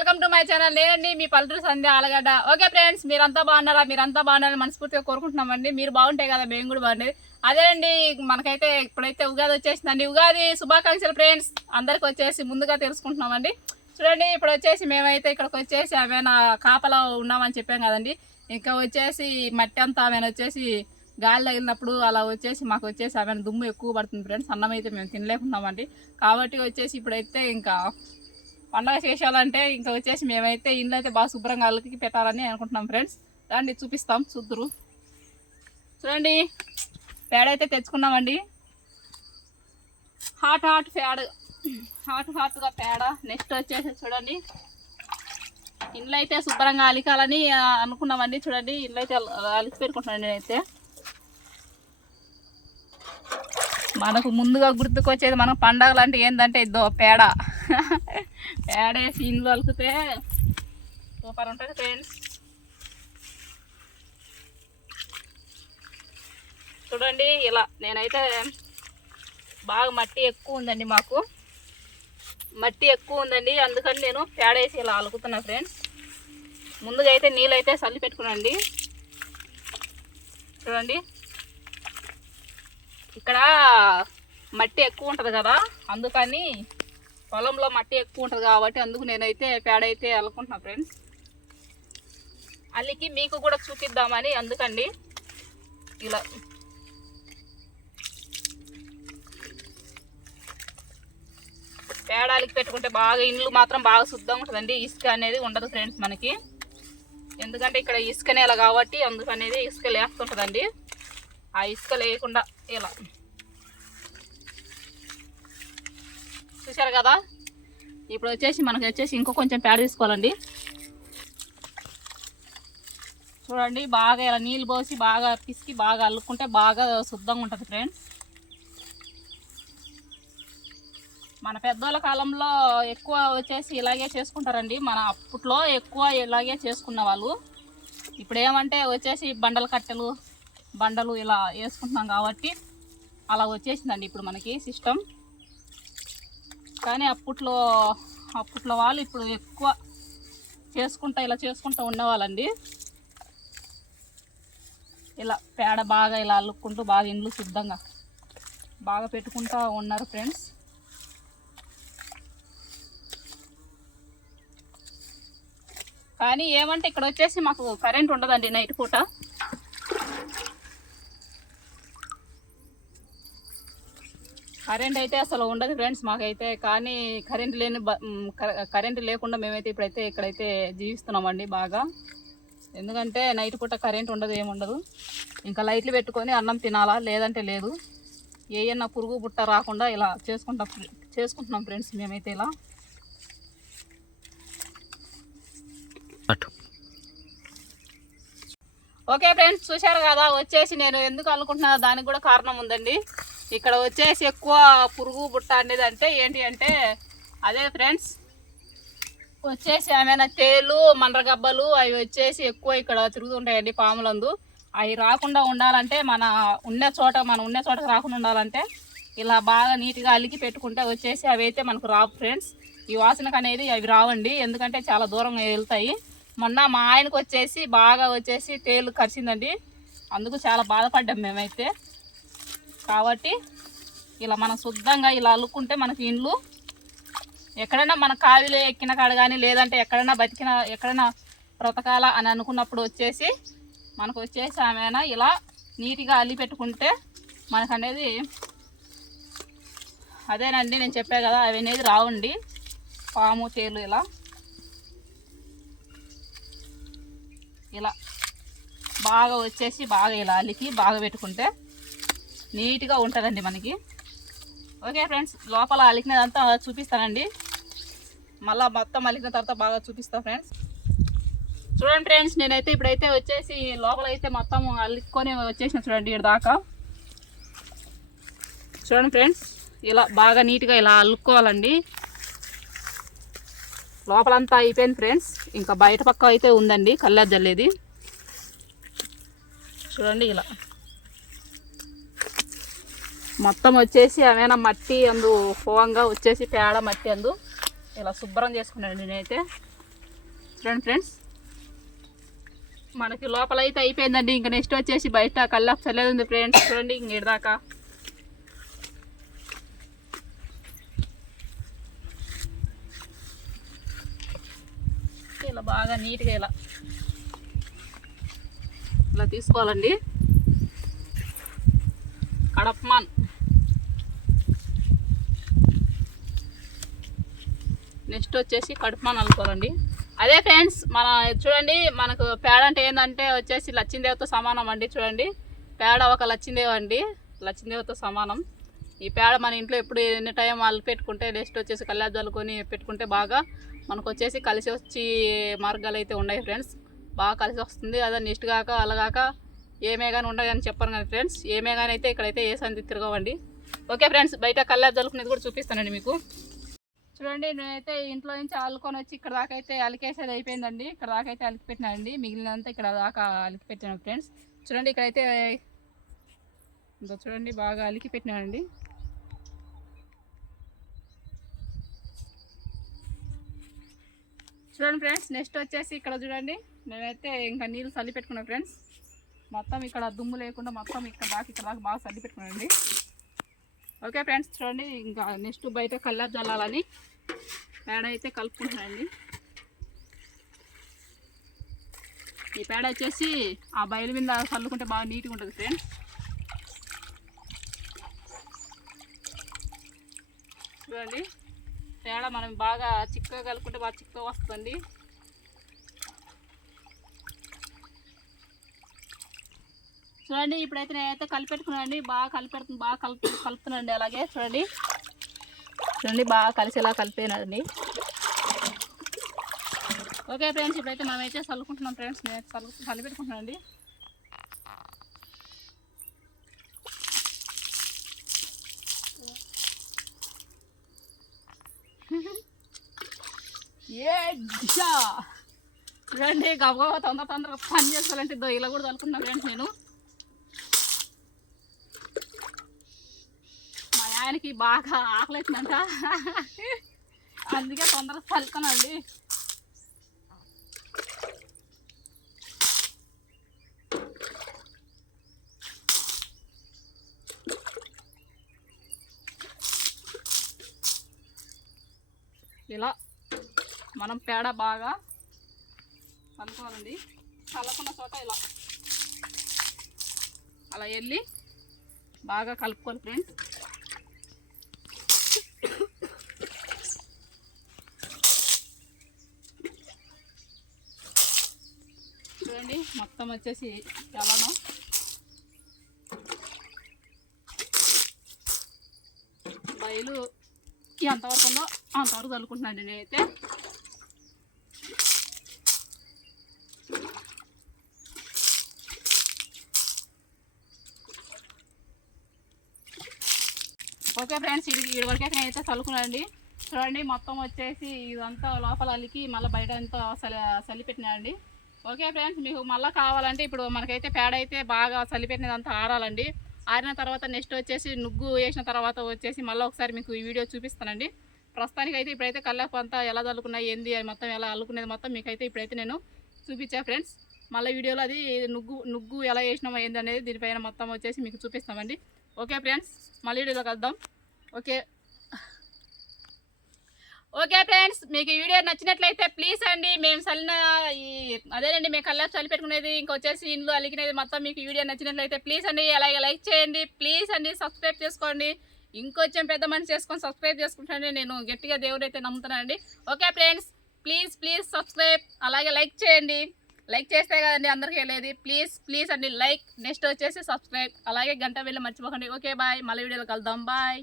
Welcome to my channel. నేనండి మీ పల్లెటూరు సంధ్య Allagadda. Okay friends మీరంతా బాగున్నారా? మీరంతా బాగున్నారని మనస్ఫూర్తిగా కోరుకుంటున్నామండి. మీరు బాగుంటే కదా మేము కూడా బాగుండేది. అదేనండి మనకైతే ఇప్పుడైతే ఉగాది వచ్చేసిందండి. ఉగాది శుభాకాంక్షలు ఫ్రెండ్స్. అందరికి వచ్చేసి ముందుగా తెలుసుకుంటున్నామండి. చూడండి ఇప్పుడు వచ్చేసి మేమైతే ఇక్కడికి వచ్చేసి ఆమె కాపలో ఉన్నామని చెప్పాం కదండి. ఇంకా వచ్చేసి మట్టి అంతా ఆమె వచ్చేసి గాలి తగిలినప్పుడు అలా వచ్చేసి మాకు వచ్చేసి ఆమె దుమ్ము ఎక్కువ పడుతుంది ఫ్రెండ్స్. అన్నం అయితే మేము తినలేకున్నామండి కాబట్టి వచ్చేసి ఇప్పుడైతే ఇంకా పండగ చేసేయాలంటే ఇంకా వచ్చేసి మేమైతే ఇల్లు అయితే బాగా శుభ్రంగా అల్లకి పెట్టాలని అనుకుంటున్నాం ఫ్రెండ్స్. రండి చూపిస్తాం చూద్దరు. చూడండి పేడ అయితే తెచ్చుకున్నామండి. హాట్ హాట్ పేడ హాట్ హాట్గా పేడ నెక్స్ట్ వచ్చేసి చూడండి. ఇల్లు అయితే శుభ్రంగా అలికాలని అనుకున్నామండి. చూడండి ఇల్లు అయితే అల- అలికి పెట్టుకుంటున్నాను నేనైతే. మనకు ముందుగా గుర్తుకొచ్చేది మనం పండగలు అంటే ఏంటంటే ఇదో పేడ పేడ వేసి ఇండ్లు అలికితే సూపర్ ఉంటుంది ఫ్రెండ్స్ చూడండి ఇలా నేనైతే బాగా మట్టి ఎక్కువ ఉందండి మాకు. మట్టి ఎక్కువ ఉందండి అందుకని నేను పేడ వేసి ఇలా అలుకుతున్నా ఫ్రెండ్స్ ముందుగా అయితే నీళ్ళు అయితే చల్లి పెట్టుకునండి. చూడండి. ఇక్కడ మట్టి ఎక్కువ ఉంటుంది కదా అందుకని పొలంలో మట్టి ఎక్కువ ఉంటుంది కాబట్టి అందుకు నేనైతే పేడ అయితే అల్లుకుంటున్నా ఫ్రెండ్స్ అల్లికి మీకు కూడా చూపిద్దామని అందుకండి. ఇలా. పేడాలకి పెట్టుకుంటే బాగా ఇండ్లు మాత్రం బాగా శుద్ధంగా ఉంటుందండి. ఇసుక అనేది ఉండదు ఫ్రెండ్స్ మనకి. ఎందుకంటే ఇక్కడ ఇసుక నేల కాబట్టి అందుకనేది ఇసుక లేస్తుంటుందండి. ఆ ఇసుక లేకుండా ఇలా. చూశారు కదా? ఇప్పుడు వచ్చేసి మనకి వచ్చేసి ఇంకో కొంచెం పేడ తీసుకోవాలండి. చూడండి బాగా ఇలా నీళ్ళు పోసి బాగా పిసికి బాగా అల్లుకుంటే బాగా శుద్ధంగా ఉంటుంది ఫ్రెండ్స్ మన పెద్దోళ్ళ కాలంలో ఎక్కువ వచ్చేసి ఇలాగే చేసుకుంటారండి. మన అప్పట్లో ఎక్కువ ఇలాగే చేసుకున్న వాళ్ళు. ఇప్పుడు ఏమంటే వచ్చేసి బండల కట్టెలు బండలు ఇలా వేసుకుంటున్నాం కాబట్టి అలా వచ్చేసిందండి ఇప్పుడు మనకి సిస్టమ్ కానీ అప్పట్లో అప్పట్లో వాళ్ళు ఇప్పుడు ఎక్కువ చేసుకుంటా ఇలా చేసుకుంటూ ఉండేవాళ్ళండి. ఇలా పేడ బాగా ఇలా అల్లుకుంటూ బాగా ఇండ్లు శుద్ధంగా బాగా పెట్టుకుంటూ ఉన్నారు ఫ్రెండ్స్. కానీ ఏమంటే ఇక్కడ వచ్చేసి మాకు కరెంట్ ఉండదండి నైట్ పూట. కరెంట్ అయితే అసలు ఉండదు ఫ్రెండ్స్ మాకైతే కానీ కరెంట్ లేని కరెంట్ లేకుండా మేమైతే ఇప్పుడైతే ఇక్కడైతే జీవిస్తున్నామండి బాగా. ఎందుకంటే నైట్ పూట కరెంట్ ఉండదు ఏముండదు ఇంకా లైట్లు పెట్టుకొని అన్నం తినాలా లేదంటే లేదు. ఏయన్నా పురుగు బుట్ట రాకుండా ఇలా చేసుకుంటాం చేసుకుంటున్నాం ఫ్రెండ్స్ మేమైతే ఇలా. ఓకే ఫ్రెండ్స్ చూశారు కదా వచ్చేసి నేను ఎందుకు అనుకుంటున్నా దానికి కూడా కారణం ఉందండి. ఇక్కడ వచ్చేసి ఎక్కువ పురుగు బుట్ట అనేది అంటే ఏంటి అంటే అదే ఫ్రెండ్స్ వచ్చేసి ఏమైనా తేలు మండ్రగబ్బలు అవి వచ్చేసి ఎక్కువ ఇక్కడ తిరుగుతుంటాయండి పాములందు. అవి రాకుండా ఉండాలంటే మన ఉన్న చోట మనం ఉన్న చోటకి రాకుండా ఉండాలంటే ఇలా బాగా నీట్గా అలికి పెట్టుకుంటే వచ్చేసి అవి అయితే మనకు రావు ఫ్రెండ్స్ ఈ వాసనకు అనేది అవి రావండి ఎందుకంటే చాలా దూరంగా వెళ్తాయి. మొన్న మా ఆయనకు వచ్చేసి బాగా వచ్చేసి తేలు కరిచిందండి. అందుకు చాలా బాధపడ్డాం మేమైతే. కాబట్టి ఇలా మనం శుద్ధంగా ఇలా అల్లుకుంటే మనకి ఇండ్లు ఎక్కడైనా మన కావిలో ఎక్కిన కాడ కానీ లేదంటే ఎక్కడైనా బతికిన ఎక్కడైనా బ్రతకాల అని అనుకున్నప్పుడు వచ్చేసి మనకు వచ్చేసి ఆమె ఇలా నీట్గా అల్లి పెట్టుకుంటే మనకు అనేది అదేనండి నేను చెప్పా కదా అవి అనేది రావండి. పాము తేలు ఇలా. ఇలా. బాగా వచ్చేసి బాగా ఇలా అల్లికి బాగా పెట్టుకుంటే నీట్గా ఉంటుందండి మనకి. ఓకే ఫ్రెండ్స్ లోపల అలికినదంతా చూపిస్తానండి. మళ్ళీ మొత్తం అలికిన తర్వాత బాగా చూపిస్తాను ఫ్రెండ్స్. చూడండి ఫ్రెండ్స్ నేనైతే ఇప్పుడైతే వచ్చేసి లోపల అయితే మొత్తం అల్లుకొని వచ్చేసిన చూడండి ఇక్కడ దాకా. చూడండి ఫ్రెండ్స్ ఇలా బాగా నీట్గా ఇలా అల్లుకోవాలండి లోపలంతా అయిపోయింది ఫ్రెండ్స్ ఇంకా బయట పక్క అయితే ఉందండి కల్లా జల్లేది చూడండి ఇలా. మొత్తం వచ్చేసి ఏమైనా మట్టి అందు ఫోంగా వచ్చేసి పేడ మట్టి అందు. ఇలా శుభ్రం చేసుకున్నాను నేనైతే. చూడండి ఫ్రెండ్స్. మనకి లోపల అయితే అయిపోయిందండి. ఇంకా నెక్స్ట్ వచ్చేసి బయట కల్లాపు చల్లేది ఉంది ఫ్రెండ్స్. చూడండి ఇంక ఇడదాకా ఇలా బాగా నీట్గా ఇలా. ఇలా తీసుకోవాలండి. కడప్మాన్ నెక్స్ట్ వచ్చేసి కడుపుమాన్ అనుకోరండి అదే ఫ్రెండ్స్ మన చూడండి మనకు పేడ అంటే ఏంటంటే వచ్చేసి లచ్చిందేవతో సమానం అండి చూడండి. పేడ ఒక లచ్చిందేవ అండి లచ్చిందేవతో సమానం. ఈ పేడ మన ఇంట్లో ఎప్పుడు ఎన్ని టైం వాళ్ళు పెట్టుకుంటే నెక్స్ట్ వచ్చేసి కల్లాపు చల్లుకొని పెట్టుకుంటే బాగా మనకు వచ్చేసి కలిసి వచ్చి మార్గాలు అయితే ఉన్నాయి ఫ్రెండ్స్. బాగా కలిసి వస్తుంది. అదే నెక్స్ట్ కాక అలాగాక ఏమే కానీ ఉండదు అని చెప్పాను కానీ ఫ్రెండ్స్ ఏమే కానీ అయితే ఇక్కడైతే ఏ సంధి తిరగవండి. ఓకే ఫ్రెండ్స్ బయట కల్లాపు చల్లుకునేది కూడా చూపిస్తానండి మీకు. చూడండి నేనైతే ఇంట్లో నుంచి అల్లుకొని వచ్చి ఇక్కడ దాకా అయితే అలికేసేది అయిపోయిందండి. ఇక్కడ దాకా అయితే అలికిపెట్టినానండి. మిగిలినంతా ఇక్కడ దాకా అలికిపెట్టాను ఫ్రెండ్స్ చూడండి ఇక్కడైతే ఇంకా చూడండి బాగా అలికి పెట్టినానండి చూడండి ఫ్రెండ్స్ నెక్స్ట్ వచ్చేసి ఇక్కడ చూడండి. నేనైతే ఇంకా నీళ్ళు చల్లి పెట్టుకున్నాను ఫ్రెండ్స్ మొత్తం ఇక్కడ దుమ్ము లేకుండా మొత్తం ఇక్కడ దాకా ఇక్కడ దాకా బాగా చల్లి పెట్టుకున్నానండి. ఓకే ఫ్రెండ్స్ చూడండి ఇంకా నెక్స్ట్ బయట కల్లర్ జల్లాలని పేడ అయితే కలుపుకుంటున్నానండి. ఈ పేడ వచ్చేసి ఆ బయలు మీద చల్లుకుంటే బాగా నీట్గా ఉంటుంది ఫ్రెండ్స్. చూడండి పేడ మనం బాగా చిక్కగా కలుపుకుంటే బాగా చిక్కగా వస్తుంది చూడండి ఇప్పుడైతే నేనైతే కలిపెట్టుకున్నాను బాగా కలిపెడుతుంది బాగా కలుపు కలుపుతున్నాండి అలాగే చూడండి. చూడండి బాగా కలిసేలా కలిపేనండి. ఓకే ఫ్రెండ్స్ ఇప్పుడైతే మనమైతే చల్లుకుంటున్నాం ఫ్రెండ్స్. నేను చల్లు కలిపెట్టుకుంటున్నానండి ఏ చూడండి గబగబా తొందర తొందరగా పని చేసుకోవాలంటే ఇలా కూడా చల్లుకుంటున్నాను ఫ్రెండ్స్ నేను మా ఆయనకి బాగా ఆకలిస్తుందంట అందుకే తొందరగా చల్లుతానండి ఇలా మనం పేడ బాగా కలుపుకోవాలండి కలపకున్న చోట ఇలా. అలా వెళ్ళి బాగా కలుపుకోవాలి ఫ్రెండ్స్ చూడండి మొత్తం వచ్చేసి ఎలానో బయలు ఎంతవరకు ఉందో అంతవరకు చల్లుకుంటున్నాను నేనైతే. ఓకే ఫ్రెండ్స్ ఇది ఈ వరకే నేనైతే చల్లుకున్నానండి. చూడండి మొత్తం వచ్చేసి ఇదంతా లోపల అల్లికి మళ్ళీ బయట అంతా చలి చల్లిపెట్టినాయండి ఓకే ఫ్రెండ్స్ మీకు మళ్ళీ కావాలంటే ఇప్పుడు మనకైతే పేడ అయితే బాగా చల్లిపెట్టినదంతా ఆరాలండి. ఆరిన తర్వాత నెక్స్ట్ వచ్చేసి నుగ్గు వేసిన తర్వాత వచ్చేసి మళ్ళీ ఒకసారి మీకు ఈ వీడియో చూపిస్తానండి. ప్రస్తుతానికి అయితే ఇప్పుడైతే కల్లాపు అంతా ఎలా చల్లుకున్నాయి ఏంది అది మొత్తం ఎలా అల్లుకునేది మొత్తం మీకైతే ఇప్పుడైతే నేను చూపించా ఫ్రెండ్స్. మళ్ళీ వీడియోలో అది నుగ్గు నుగ్గు ఎలా వేసినామో ఏంది అనేది దీనిపైన మొత్తం వచ్చేసి మీకు చూపిస్తామండి. ఓకే ఫ్రెండ్స్ మళ్ళీ వీడియోలో కలుద్దాం. ఓకే. ఓకే ఫ్రెండ్స్ మీకు ఈ వీడియో నచ్చినట్లయితే ప్లీజ్ అండి మేము చల్లిన ఈ అదేనండి మేము కళ్ళ చలి పెట్టుకునేది ఇంకొచ్చేసి ఇండ్లు అలిగినది మొత్తం మీకు ఈ వీడియో నచ్చినట్లయితే ప్లీజ్ అండి అలాగే లైక్ చేయండి ప్లీజ్ అండి సబ్స్క్రైబ్ చేసుకోండి. ఇంకొంచెం పెద్ద మనిషి చేసుకొని సబ్స్క్రైబ్ చేసుకుంటానండి నేను గట్టిగా దేవుడైతే నమ్ముతున్నానండి. Okay friends please please subscribe అలాగే లైక్ చేయండి. లైక్ చేస్తే కదండి అందరికీ వెళ్ళేది ప్లీజ్ ప్లీజ్ అండి లైక్ నెక్స్ట్ వచ్చేసి సబ్స్క్రైబ్. అలాగే గంట వెళ్ళి మర్చిపోకండి. Okay bye. మళ్ళీ వీడియోలో కలుద్దాం. బాయ్.